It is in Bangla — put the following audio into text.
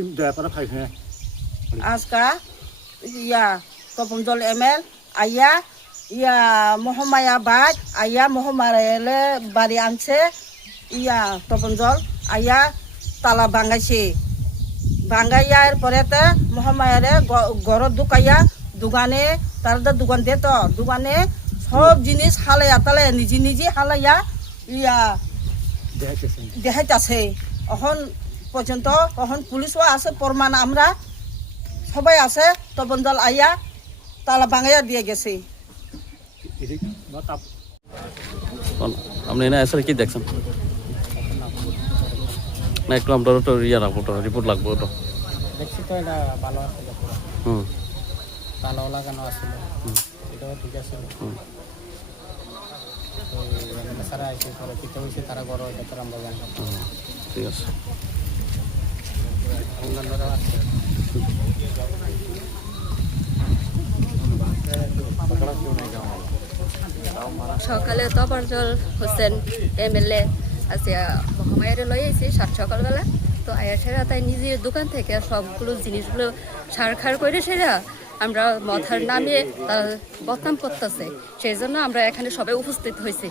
সিম দয়া para ফাইভ হ্যাঁ আজকা ইয়া তপনজল এমএল আইয়া ইয়া মহমায়া বাদ আইয়া মহমায়ালে বাড়ি আনছে ইয়া তপনজল আইয়া তালা ভাঙাইছে ভাঙাইয়ার পরেতে মহামায়ারে ঘরত ঢুকাইয়া দোকানে তার দোকান দে তো দোকানে সব জিনিস হালাইয়া তালে নিজে নিজে হালাইয়া ইয়া দেখাইতেছে এখন পর্যন্ত এখন পুলিশও আছে প্রমাণ আমরা সবাই আছে তপনজল আইয়া তালা ভাঙাইয়া দিয়ে গেছে আপনি এনে এসে কি দেখছেন না একটু আমরা তো ইয়া রাখবো তো রিপোর্ট লাগবো তো দেখছি তো এটা ভালো আছে হুম ভালো লাগানো আসলে এটাও ঠিক আছে সারা এসে পরে পিঠে হয়েছে তারা বড় এটা তো আমরা জানি ঠিক আছে অন্যান্যরাও আছে সকালে তপনজল হোসেন এমএলএ আছে মহামায়ারে লই আইছি সাত সকালবেলা তো আয়া সেরা তাই নিজের দোকান থেকে সবগুলো জিনিসগুলো সারখার করে সেরা আমরা মথার নামে বদনাম করতেছে সেই জন্য আমরা এখানে সবাই উপস্থিত হয়েছি